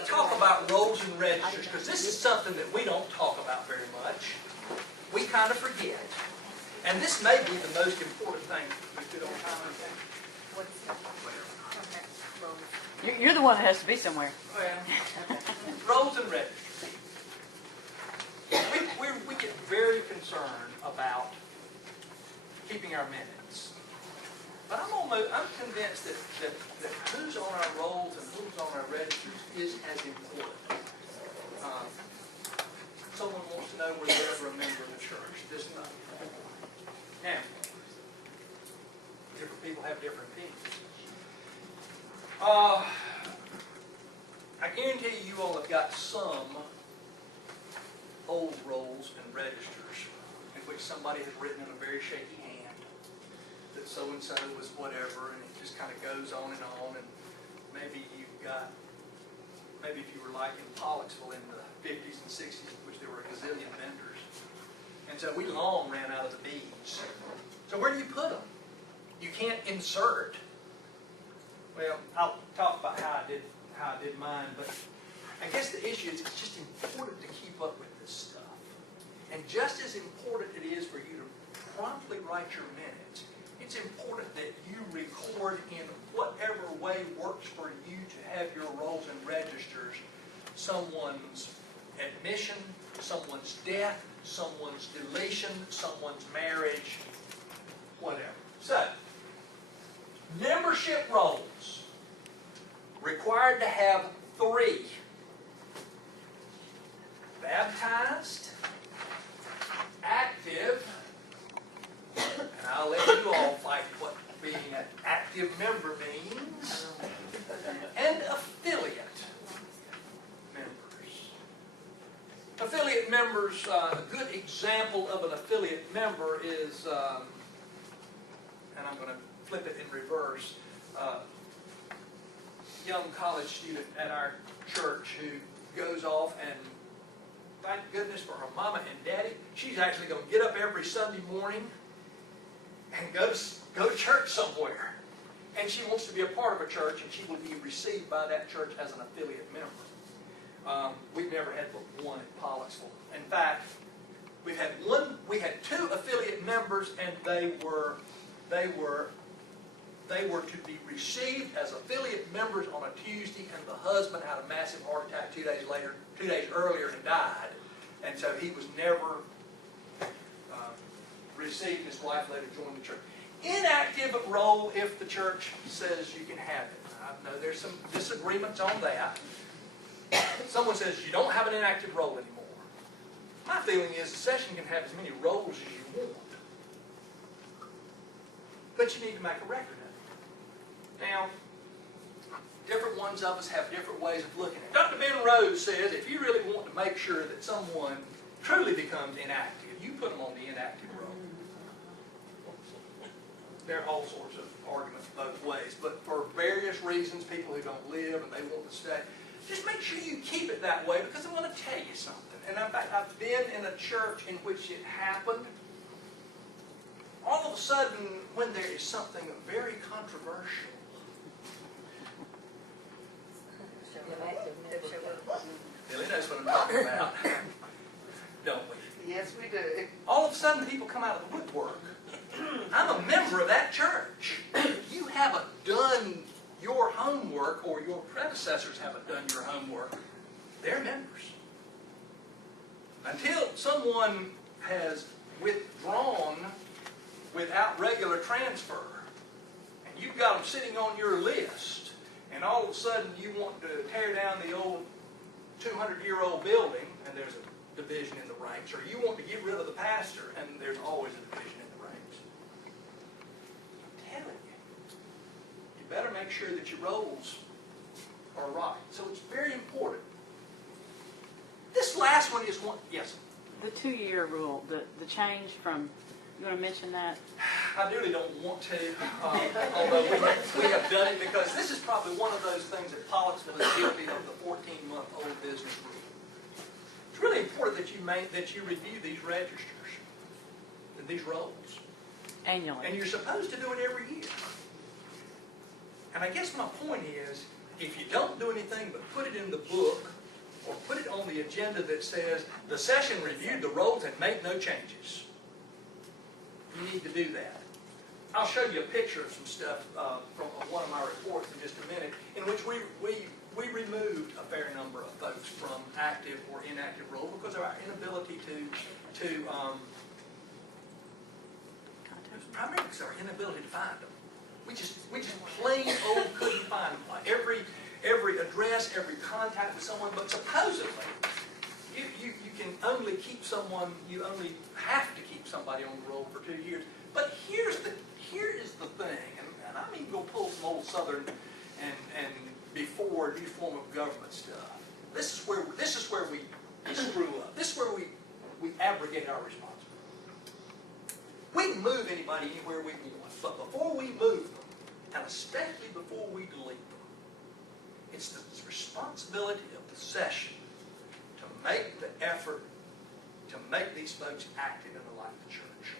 me talk about rolls and registers, because this is something that we don't talk about very much. We kind of forget. And this may be the most important thing. You're the one that has to be somewhere. Well, rolls and registers. We get very concerned about keeping our minutes. But I'm convinced that who's on our rolls and who's on our registers is as important. Someone wants to know whether they're ever a member of the church. This is not. Now, different people have different opinions. I guarantee you all have got some old rolls and registers in which somebody has written in a very shaky hand that so-and-so was whatever, and it just kind of goes on, and maybe you've got, maybe if you were like in Pollocksville in the 50s and 60s, which there were a gazillion vendors, and so we long ran out of the beads. So where do you put them? You can't insert. Well, I'll talk about how I did mine, but I guess the issue is it's just important to keep up with this stuff. And just as important it is for you to promptly write your minutes, it's important that you record in whatever way works for you to have your rolls and registers someone's admission, someone's death, someone's deletion, someone's marriage, whatever. So, membership rolls required to have 3. Baptized, active, and I'll let you all fight what being an active member means, and affiliate members. Affiliate members, a good example of an affiliate member is, and I'm going to flip it in reverse, young college student at our church who goes off and thank goodness for her mama and daddy. She's actually going to get up every Sunday morning and go to church somewhere. And she wants to be a part of a church, and she will be received by that church as an affiliate member. We've never had but one at Pollocksville. In fact, we had 2 affiliate members, and they were to be received as affiliate members on a Tuesday, and the husband had a massive heart attack 2 days earlier and died. And so he was never received. His wife later joined the church. Inactive role if the church says you can have it. I know there's some disagreements on that. Someone says you don't have an inactive role anymore. My feeling is the session can have as many roles as you want. But you need to make a record of it. Now, different ones of us have different ways of looking at it. Dr. Ben Rhodes says if you really want to make sure that someone truly becomes inactive, you put them on the inactive role. There are all sorts of arguments both ways, but for various reasons, people who don't live and they want to stay, just make sure you keep it that way, because I'm going to tell you something. And in fact, I've been in a church in which it happened. All of a sudden, when there is something very controversial, Billy knows what I'm talking about, don't we? Yes, we do. All of a sudden, people come out of the woodwork. I'm a member of that church. You haven't done your homework, or your predecessors haven't done your homework. They're members. Until someone has withdrawn without regular transfer, and you've got them sitting on your list, and all of a sudden you want to tear down the old 200-year-old building, and there's a division in the ranks, or you want to get rid of the pastor, and there's always a division in the ranks. I'm telling you, you better make sure that your roles are right. So it's very important. This last one is one, yes? The 2-year rule, the change from, you want to mention that? I really don't want to, although we have done it, because this is probably one of those things that Pollocksville is guilty of, the 14-month-old business rule. It's really important that you review these registers and these rolls. Annually. And you're supposed to do it every year. And I guess my point is, if you don't do anything but put it in the book, or put it on the agenda that says, the session reviewed the rolls and made no changes, you need to do that. I'll show you a picture of some stuff from one of my reports in just a minute, in which we removed a fair number of folks from active or inactive roll because of our inability primarily because of our inability to find them. We just plain old couldn't find them. Like every address, every contact with someone, but supposedly you can only keep someone, you only have to keep somebody on the roll for 2 years. But here is the thing, and I'm even going to pull some old Southern and before new form of government stuff. This is where we screw up. This is where we abrogate our responsibility. We can move anybody anywhere we want, but before we move them, and especially before we delete them, it's the responsibility of the session to make the effort to make these folks active in the life of the church,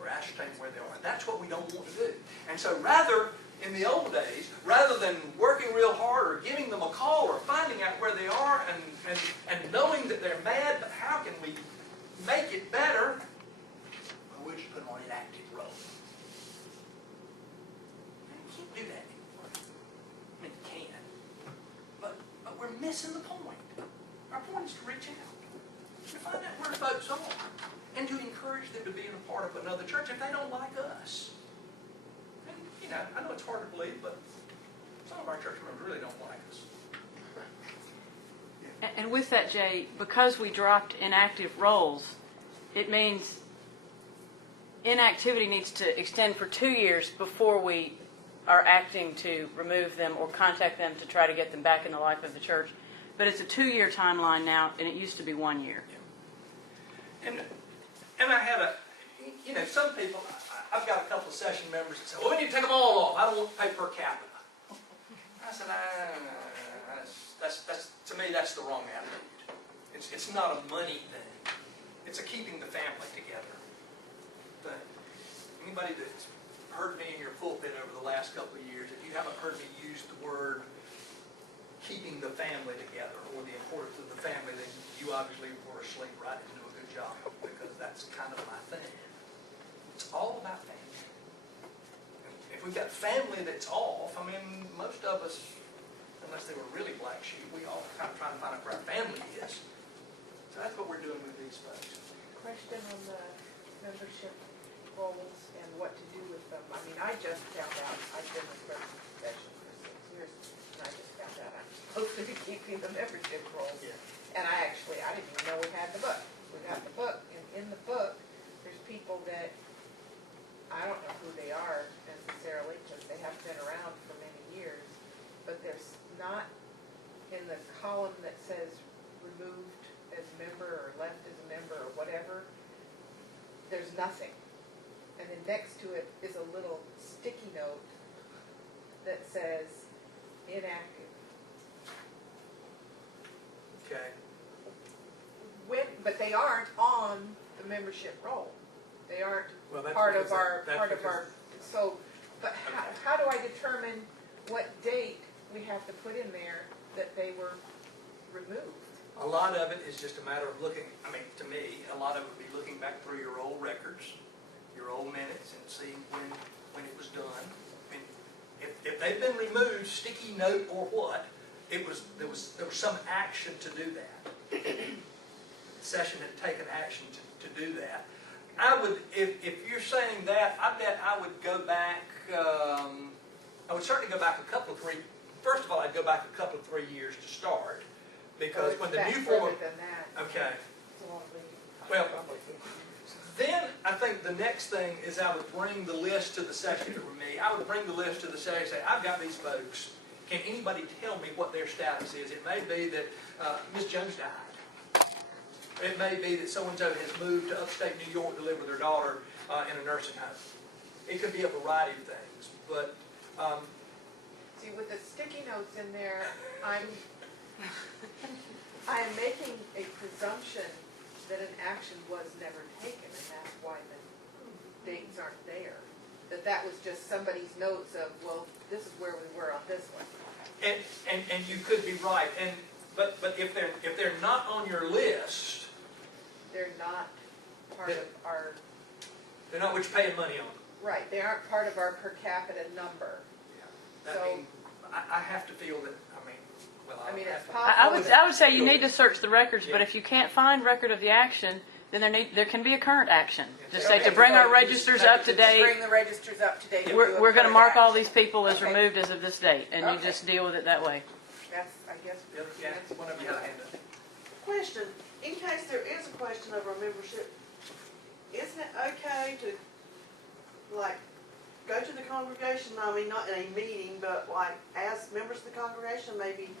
or ascertain where they are. And that's what we don't want to do. And so in the old days, rather than working real hard or giving them a call or finding out where they are and knowing that they're mad, but how can we make it better? Well, we'll just put them on an active roll. You can't do that anymore. I mean, you can. But we're missing the point. Our point is to reach out, to find out where folks are, and to encourage them to be in a part of another church if they don't like us. And, I know it's hard to believe, but some of our church members really don't like us. And with that, Jay, because we dropped inactive roles, it means inactivity needs to extend for 2 years before we are acting to remove them or contact them to try to get them back in the life of the church. But it's a 2-year timeline now, and it used to be 1 year. And I had some people, I've got a couple of session members that say, well, we need to take them all off. I don't want to pay per capita. I said, to me, that's the wrong attitude. It's not a money thing. It's a keeping the family together thing. Anybody that's heard me in your pulpit over the last couple of years, if you haven't heard me use the word keeping the family together or the importance of the family, then you obviously were asleep. Right? Didn't do a good job, because that's kind of my thing. It's all about family. If we've got family that's off, I mean, most of us, unless they were really black sheep, we all kind of trying to find out where our family is. So that's what we're doing with these folks. Question on the membership roles and what to do with them. I mean, I just found out, I've been with President Session for 6 years, and I just found out I'm supposed to be keeping the membership roles. Yeah. And I didn't even know we had the book. We got the book, and in the book, there's people that I don't know who they are necessarily, because they haven't been around for many years, but there's not in the column that says removed as a member or left as a member or whatever, there's nothing. And then next to it is a little sticky note that says inactive. Okay. But they aren't on the membership roll. They aren't Well, that's part because of our, that's because- so, but how do I determine what date we have to put in there that they were removed? A lot of it is just a matter of looking, I mean, to me, a lot of it would be looking back through your old records, your old minutes, and seeing when it was done. I mean, if they've been removed, sticky note or what, there was some action to do that. The session had taken action to do that. I would, if you're saying that, I bet I would go back, I would certainly go back first of all, I'd go back a couple of 3 years to start, because when the new form of, than that. okay, well, then I think the next thing is I would bring the list to the session. If it were me, I would bring the list to the session and say, I've got these folks. Can anybody tell me what their status is? It may be that Ms. Jones died. It may be that so-and-so has moved to upstate New York to live with her daughter in a nursing home. It could be a variety of things. But see, with the sticky notes in there, I'm making a presumption that an action was never taken, and that's why the dates aren't there. That was just somebody's notes of, well, this is where we were on this one. And you could be right, but if they're not on your list, They're not part of our, they're not what you're paying money on. right, they aren't part of our per capita number. I So- mean, I have to feel that, I mean, it's to- possible. I would say you need to search the records, but if you can't find record of the action, then there can be a current action. Just say to Okay, bring so our registers up to Just date. bring the registers up to date. and do We're a going to current mark all action. these people as Okay. removed as of this date, and you Okay. just deal with it that way. That's, I guess. Yeah, one of you had a hand up. Question, in case there is a question over a membership, isn't it okay to, like, go to the congregation, I mean, not in a meeting, but like, ask members of the congregation, maybe,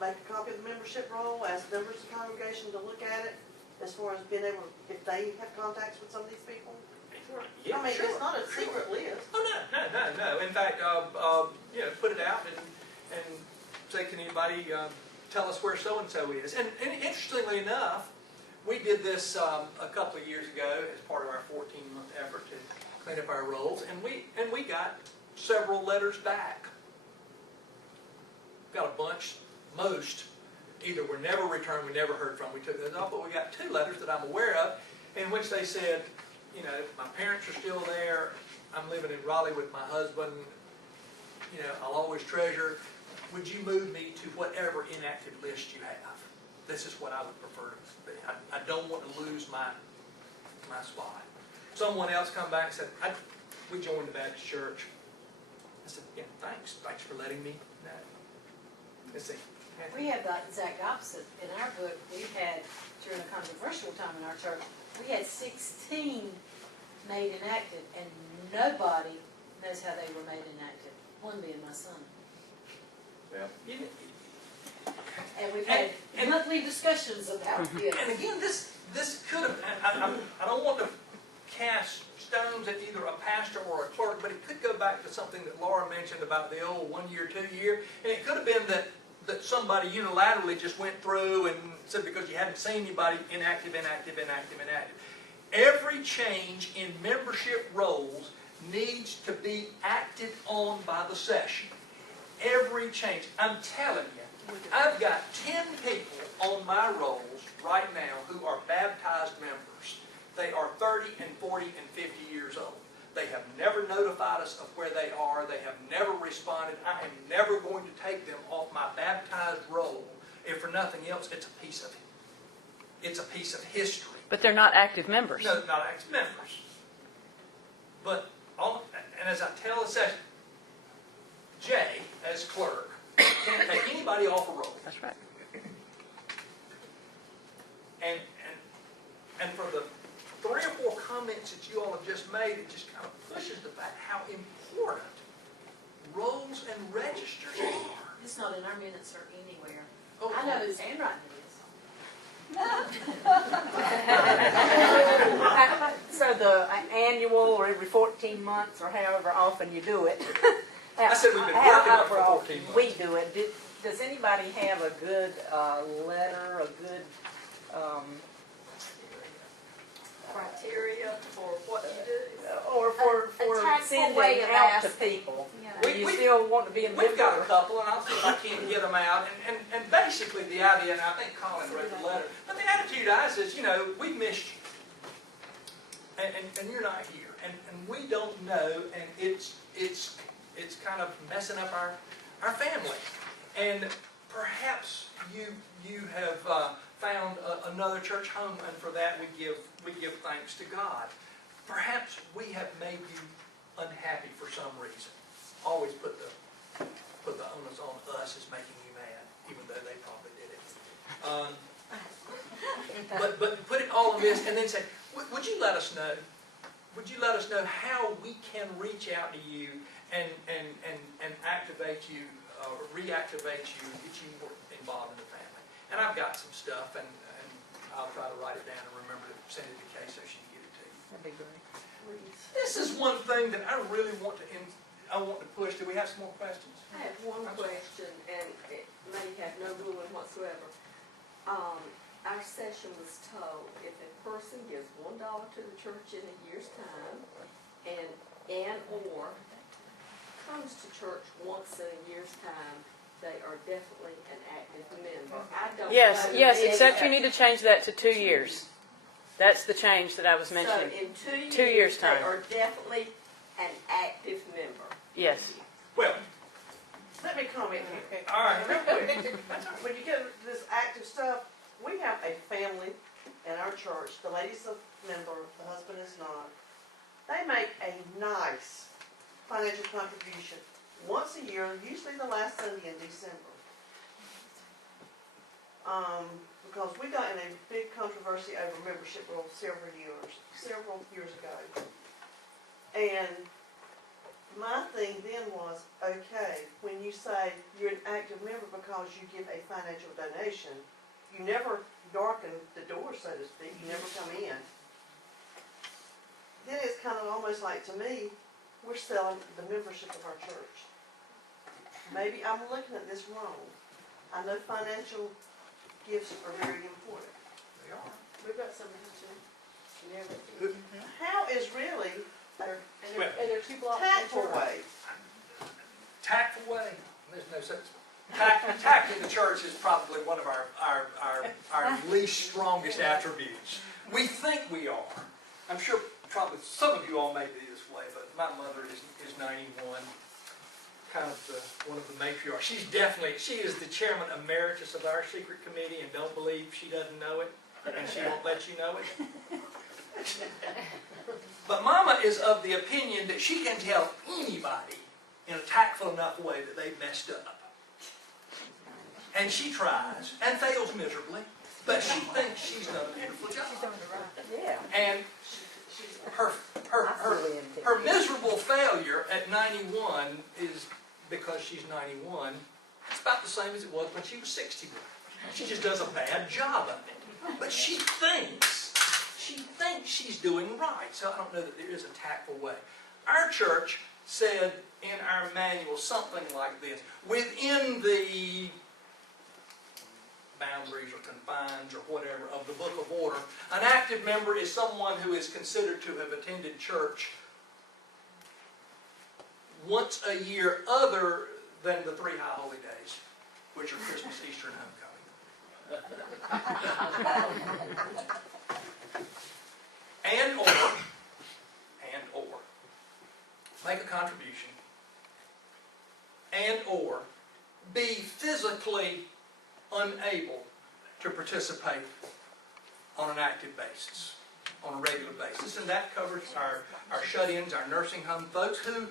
make a copy of the membership roll, ask members of the congregation to look at it, as far as being able, if they have contacts with some of these people? Yeah, I mean, sure, it's not a sure. secret list. Oh, no. In fact, put it out and say, can anybody tell us where so-and-so is? And interestingly enough, we did this a couple of years ago as part of our 14-month effort to clean up our rolls, and we got several letters back. Got a bunch, most, either were never returned, we never heard from, we took those off, but we got 2 letters that I'm aware of, in which they said, you know, my parents are still there, I'm living in Raleigh with my husband, you know, I'll always treasure, would you move me to whatever inactive list you have? This is what I would prefer to be. I don't want to lose my spot. Someone else come back and said, we joined the Baptist church. I said, yeah, thanks for letting me know. Let's see. We had the exact opposite. In our book, we had, during a controversial time in our church, we had 16 made inactive, and nobody knows how they were made inactive, one being my son. Well, And we've had And- monthly discussions about this. and again, this could have, I don't want to cast stones at either a pastor or a clerk, but it could go back to something that Laura mentioned about the old 1 year, 2 year, and it could have been that somebody unilaterally just went through and said because you hadn't seen anybody inactive. Every change in membership rolls needs to be acted on by the session. Every change. I'm telling you, I've got 10 people on my rolls right now who are baptized members. They are 30 and 40 and 50 years old. They have never notified us of where they are. They have never responded. I am never going to take them off my baptized roll. If for nothing else, it's a piece of history. But they're not active members. No, not active members. But, and as I tell the session, Jay, as clerk, can't take anybody off a roll. That's right. And for the 3 or 4 comments that you all have just made, it just kind of pushes the fact how important rolls and registers are. It's not in our minutes or anywhere. Oh, I know whose handwriting it So the annual or every 14 months or however often you do it. I said we've been how working on it for often 14 months. We do it. Does anybody have a good letter, a good criteria for what you do? or for tactful sending way of out to asking. people? Yeah. Do you still want to be a member? We've got a couple, and I'll see if I can't get them out. And basically the idea, and I think Colin wrote the letter, but the attitude I says, you know, we missed you. And you're not here. And we don't know, and it's kind of messing up our family. And perhaps you have found another church home, and for that we give thanks to God. Perhaps we have made you unhappy for some reason. Always put the onus on us as making you mad, even though they probably did it. But put it all in this, and then say, would you let us know? Would you let us know how we can reach out to you and activate you, reactivate you, get you more involved in the family? And I've got some stuff, and I'll try to write it down and remember to send it to Kay so she can get it to you. That'd be great. This is one thing that I really want to push. Do we have some more questions? I have one question, and it may have no ruling whatsoever. Our session was told if a person gives $1 to the church in a year's time, and or comes to church once in a year's time, they are definitely an active member. I don't Yes, know yes, if- except you need to change that to 2 years. That's the change that I was So mentioning. in 2 2 years' years, time. they are definitely an active member. Yes. Well, Let me comment here. all right. Real quick, when you get to this active stuff, we have a family in our church, the lady's a member, the husband is not. They make a nice financial contribution once a year, usually the last Sunday in December. Because we got in a big controversy over membership rules several years ago. And my thing then was, okay, when you say you're an active member because you give a financial donation, you never darken the door, so to speak, you never come in. Then it's kind of almost like, to me, we're selling the membership of our church. Maybe I'm looking at this wrong. I know financial gifts are very important. They are. We've got some of these too. How is really a Well, And they're 2 blocks. tactful way? Tactful way, there's no such. Tact in the church is probably one of our least strongest attributes. We think we are. I'm sure probably some of you all may be this way, but my mother is 91, kind of one of the matriarchs. She is the chairman emeritus of our secret committee, and don't believe she doesn't know it, and she won't let you know it. But Mama is of the opinion that she can tell anybody in a tactful enough way that they've messed up. And she tries, and fails miserably, but she thinks she's done a beautiful job. Yeah. And her miserable failure at 91 is because she's 91. It's about the same as it was when she was 61. She just does a bad job of it. But she thinks she's doing right. So I don't know that there is a tactful way. Our church said in our manual something like this: within the boundaries or confines or whatever of the Book of Order, an active member is someone who is considered to have attended church once a year other than the 3 high holy days, which are Christmas, Easter, and homecoming. and or make a contribution, and or be physically unable to participate on an active basis, on a regular basis. And that covers our shut-ins, our nursing home folks who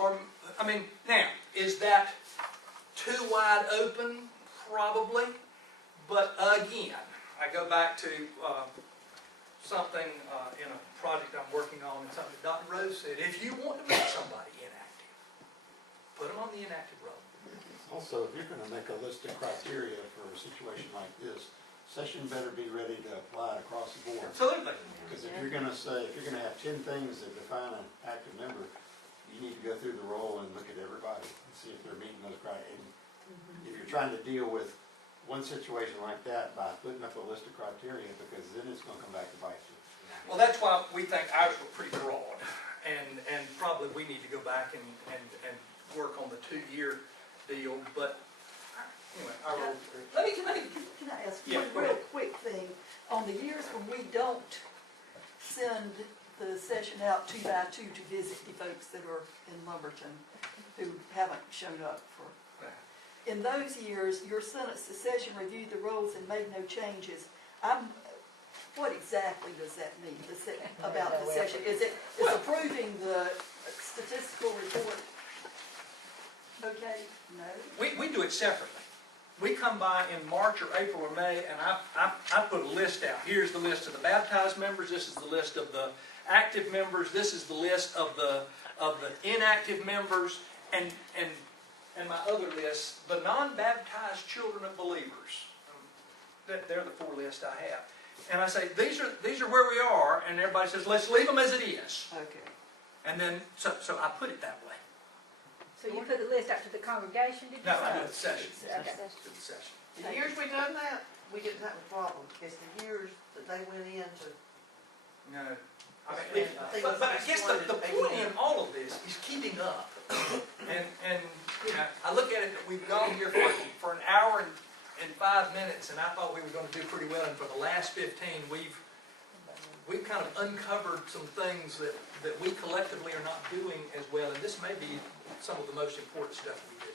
are, I mean, now, is that too wide open? Probably. But again, I go back to something in a project I'm working on, and something Dr. Rose said: if you want to make somebody inactive, put them on the inactive roll. Also, if you're going to make a list of criteria for a situation like this, session better be ready to apply it across the board. Absolutely. Because if you're going to say, if you're going to have 10 things that define an active member, you need to go through the roll and look at everybody and see if they're meeting those criteria. And if you're trying to deal with one situation like that by putting up a list of criteria, because then it's going to come back to bite you. Well, that's why we think ours were pretty broad, and probably we need to go back and work on the 2-year deal. But anyway, let me. Can I ask Yeah, one go real ahead. quick thing? On the years when we don't send the session out 2 by 2 to visit the folks that are in Lumberton who haven't shown up for, in those years, your session reviewed the roles and made no changes. What exactly does that mean, about the session? Is approving the statistical report okay? No? We do it separately. We come by in March or April or May, and I put a list out. Here's the list of the baptized members. This is the list of the active members. This is the list of the inactive members, and my other list, the non-baptized children of believers. They're the 4 lists I have. And I say, these are where we are, and everybody says, let's leave them as it is. Okay. And then, so I put it that way. So you put the list out to the congregation, did you No, say? I do the session. Okay. Do the session. The years we done that, we get that with problems. It's the years that they went into. No. But I guess the point in all of this is keeping up. And, you know, I look at it that we've gone here for an hour and 5 minutes, and I thought we were gonna do pretty well, and for the last 15, we've kind of uncovered some things that we collectively are not doing as well, and this may be some of the most important stuff we do.